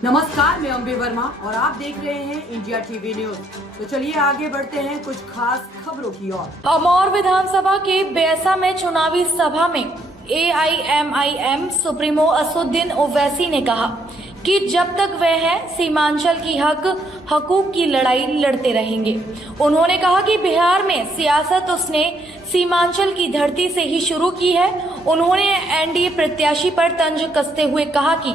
नमस्कार, मैं अंबे वर्मा और आप देख रहे हैं इंडिया टीवी न्यूज। तो चलिए आगे बढ़ते हैं कुछ खास खबरों की ओर। अमौर विधानसभा के बेसा में चुनावी सभा में AIMIM सुप्रीमो असदुद्दीन ओवैसी ने कहा कि जब तक वे हैं सीमांचल की हकूक की लड़ाई लड़ते रहेंगे। उन्होंने कहा कि बिहार में सियासत उसने सीमांचल की धरती से ही शुरू की है। उन्होंने NDA प्रत्याशी पर तंज कसते हुए कहा कि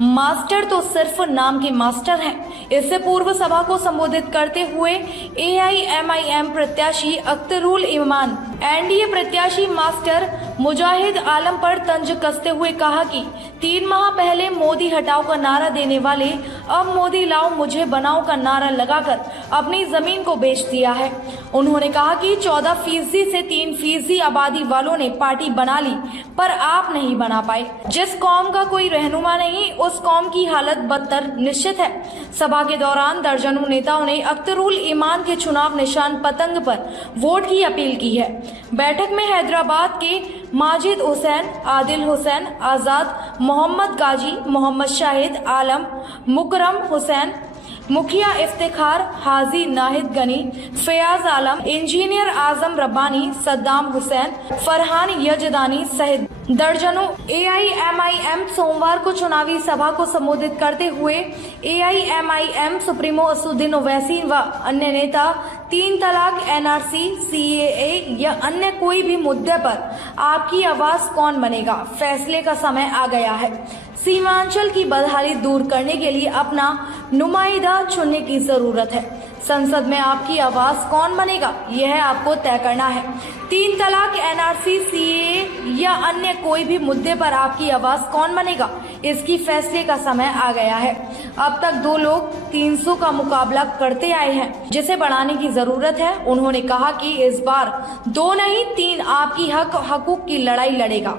मास्टर तो सिर्फ नाम के मास्टर हैं। इससे पूर्व सभा को संबोधित करते हुए AIMIM प्रत्याशी अख्तरुल इमान NDA प्रत्याशी मास्टर मुजाहिद आलम पर तंज कसते हुए कहा कि 3 माह पहले मोदी हटाओ का नारा देने वाले अब मोदी लाओ मुझे बनाओ का नारा लगाकर अपनी जमीन को बेच दिया है। उन्होंने कहा कि 14% से 3% आबादी वालों ने पार्टी बना ली, पर आप नहीं बना पाए। जिस कौम का कोई रहनुमा नहीं, उस कौम की हालत बदतर निश्चित है। सभा के दौरान दर्जनों नेताओं ने अख्तरुल ईमान के चुनाव निशान पतंग पर वोट की अपील की है। बैठक में हैदराबाद के माजिद हुसैन, आदिल हुसैन आजाद, मोहम्मद गाजी, मोहम्मद शाहिद आलम, मुकरम हुसैन, मुखिया इफ्तिखार, हाजी नाहिद गनी, फयाज आलम, इंजीनियर आजम रब्बानी, सद्दाम हुसैन, फरहान यजदानी सहित दर्जनों AIMIM सोमवार को चुनावी सभा को संबोधित करते हुए AIMIM सुप्रीमो असदुद्दीन ओवैसी व अन्य नेता 3 तलाक, NRC, CAA या अन्य कोई भी मुद्दे पर आपकी आवाज कौन बनेगा, फैसले का समय आ गया है। सीमांचल की बदहाली दूर करने के लिए अपना नुमाइंदा चुनने की जरूरत है। संसद में आपकी आवाज कौन बनेगा, यह आपको तय करना है। 3 तलाक, NRC, CAA या अन्य कोई भी मुद्दे पर आपकी आवाज कौन बनेगा, इसकी फैसले का समय आ गया है। अब तक 2 लोग 300 का मुकाबला करते आए हैं, जिसे बढ़ाने की जरूरत है। उन्होंने कहा कि इस बार 2 नहीं 3 आपकी हकूक की लड़ाई लड़ेगा।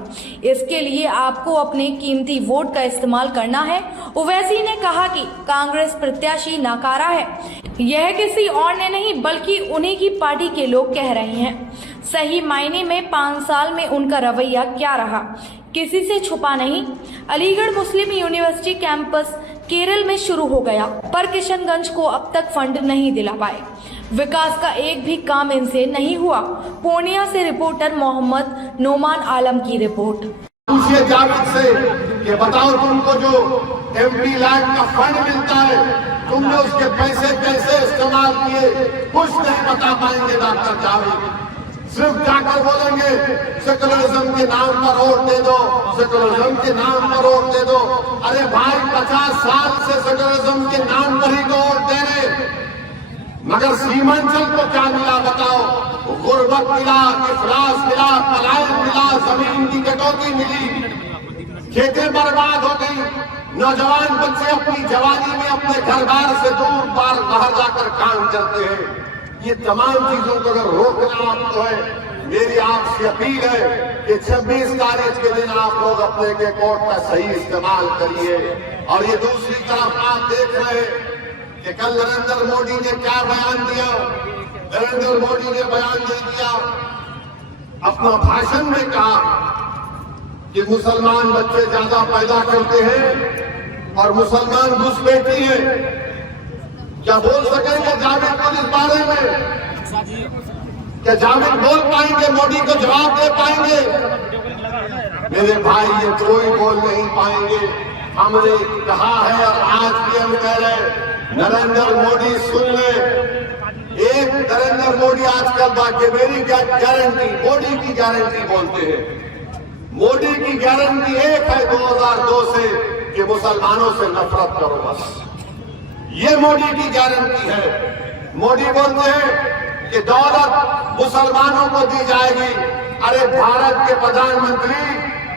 इसके लिए आपको अपने कीमती वोट का इस्तेमाल करना है। ओवैसी ने कहा कि कांग्रेस प्रत्याशी नाकारा है, यह किसी और ने नहीं बल्कि उन्हीं की पार्टी के लोग कह रहे हैं। सही मायने में 5 साल में उनका रवैया क्या रहा, किसी से छुपा नहीं। अलीगढ़ मुस्लिम यूनिवर्सिटी कैंपस केरल में शुरू हो गया, पर किशनगंज को अब तक फंड नहीं दिला पाए। विकास का एक भी काम इनसे नहीं हुआ। पूर्णिया से रिपोर्टर मोहम्मद नोमान आलम की रिपोर्ट। पूछिए जावेद से कि बताओ तुमको जो MP लैंड का फंड मिलता है, तुमने उसके पैसे कैसे इस्तेमाल किए, कुछ नहीं बता पाएंगे डॉक्टर जावेद। सिर्फ जाकर बोलेंगे सेकुलरिज्म के नाम पर वोट दे दो, सेकुलरिज्म के नाम पर वोट दे दो। अरे भाई 50 साल से सेकुलरिज्म के नाम पर ही तो वोट दे रहे, मगर सीमांचल को क्या मिला बताओ? गुर्बत मिला, इफलास मिला, पलायन मिला, जमीन की कटौती मिली, खेतें बर्बाद हो गई, नौजवान बच्चे अपनी जवानी में अपने घर बार से दूर बाहर जाकर काम करते हैं। ये तमाम चीजों को अगर रोकना आपको है, मेरी आपसे अपील है कि 26 तारीख के दिन आप लोग अपने के वोट का सही इस्तेमाल करिए। और ये दूसरी तरफ आप देख रहे हैं कि कल नरेंद्र मोदी ने क्या बयान दिया। नरेंद्र मोदी ने बयान दे दिया, अपना भाषण में कहा कि मुसलमान बच्चे ज्यादा पैदा करते हैं और मुसलमान घुसपैठी हैं। क्या बोल सकेंगे जावेद को इस बारे में? क्या जावेद बोल पाएंगे, मोदी को जवाब दे पाएंगे? मेरे भाई ये कोई बोल नहीं पाएंगे। हमने कहा है और आज भी हम कह रहे हैं, नरेंद्र मोदी सुन ले। एक नरेंद्र मोदी आजकल बाकी मेरी गारंटी, मोदी की गारंटी बोलते हैं। मोदी की गारंटी एक है 2002 से कि मुसलमानों से नफरत करो, बस ये मोदी की गारंटी है। मोदी बोलते हैं कि दौलत मुसलमानों को दी जाएगी। अरे भारत के प्रधानमंत्री,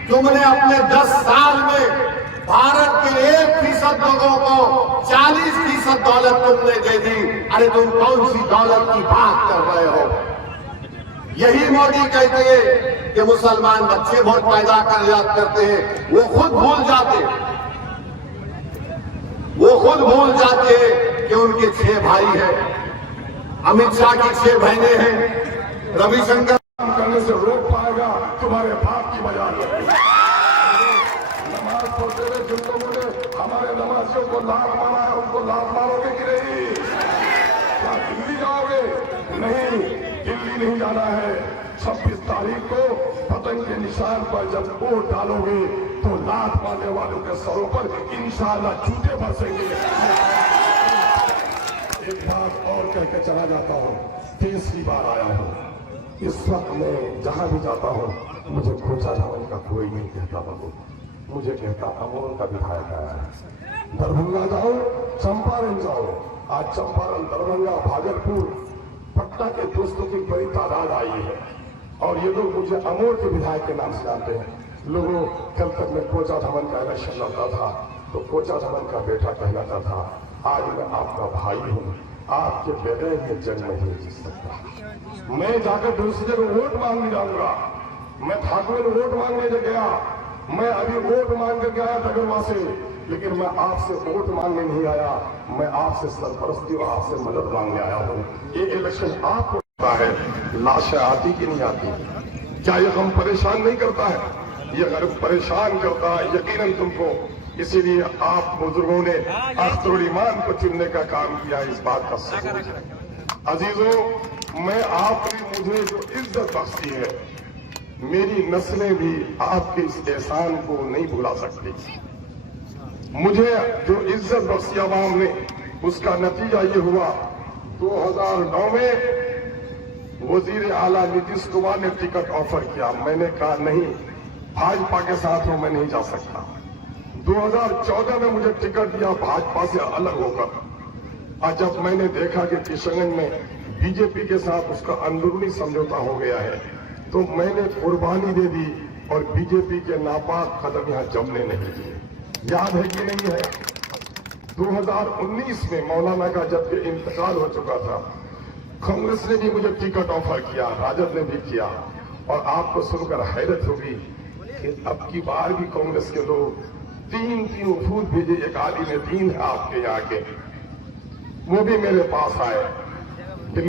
तुमने अपने 10 साल में भारत के 1% लोगों को 40% दौलत तुमने दे दी। अरे तुम कौन सी दौलत की बात कर रहे हो? यही मोदी कहते हैं कि मुसलमान बच्चे बहुत पैदा करते हैं। वो खुद भूल जाते हैं कि उनके 6 भाई हैं। अमित शाह की 6 बहनें हैं। रविशंकर करने से रोक पाएगा तुम्हारे बाप की मजाक। नमाज पढ़ते हुए जिन लोगों ने हमारे नमाज देशवासियों को लात मारा है, उनको लात मारोगे कि नहीं? क्या दिल्ली जाओगे? नहीं, दिल्ली नहीं जाना है। 26 तारीख को पतंग के निशान पर जब वोट डालोगे तो लात मारने वालों के सरों पर इंशाअल्लाह जूते बरसेंगे। एक बात और कह के चला जाता हूँ, तीसरी बार आया हूँ। इस वक्त मैं जहां भी जाता हूँ मुझे कोचा धावन का कोई नहीं कहता बाबू, मुझे कहता अमोल का विधायक आया है। दरभंगा जाओ, चंपारण जाओ, आज चंपारण, दरभंगा, भागलपुर, पटना के दोस्तों की बड़ी तादाद आई है और ये लोग मुझे अमोल के विधायक के नाम से जानते हैं। लोगों, कल तक मैं कोचा धवन का इलेक्शन लड़ता था तो कोचा धवन का बेटा कहलाता था। आज मैं आपका भाई हूँ, आपके बगैर में जन्म नहीं जी सकता। मैं जाकर दूसरी जगह वोट मांगने जाऊंगा। मैं ठाकुर में वोट मांगने गया, मैं अभी वोट मांग कर गया डगरवा से, लेकिन मैं आपसे वोट मांगने नहीं आया, मैं आपसे सरपरस्ती और आपसे मदद मांगने आया हूँ। ये इलेक्शन आपको पता है लाशें आती कि नहीं आती? क्या ये हम परेशान नहीं करता है? ये अगर परेशान करता है यकीनन तुमको, इसीलिए आप बुजुर्गों ने अख्तरुल ईमान को चुनने का काम किया, इस बात का सबूत है। अजीजों, मैं आपने मुझे जो इज्जत बख्शी है, मेरी नस्लें भी आपके इस एहसान को नहीं भुला सकती। मुझे जो इज्जत बख्शी आवाम ने, उसका नतीजा ये हुआ, 2009 में वजीर आला नीतीश कुमार ने टिकट ऑफर किया। मैंने कहा नहीं, भाजपा के साथ हूं, मैं नहीं जा सकता। 2014 में मुझे टिकट दिया भाजपा से अलग होकर, और जब मैंने देखा कि किशनगंज में बीजेपी के साथ उसका अंदरूनी समझौता हो गया है, तो मैंने कुर्बानी दे दी और बीजेपी के नापाक कदम यहां जमने नहीं दिए। याद है कि नहीं है? 2019 में मौलाना का जब इंतकाल हो चुका था, कांग्रेस ने भी मुझे टिकट ऑफर किया, राजद ने भी किया, और आपको सुनकर हैरत होगी कि अब की बार भी कांग्रेस के लोग तीन वफूद भेजे। एक आलिम दीन है आपके यहाँ के, वो भी मेरे पास आए।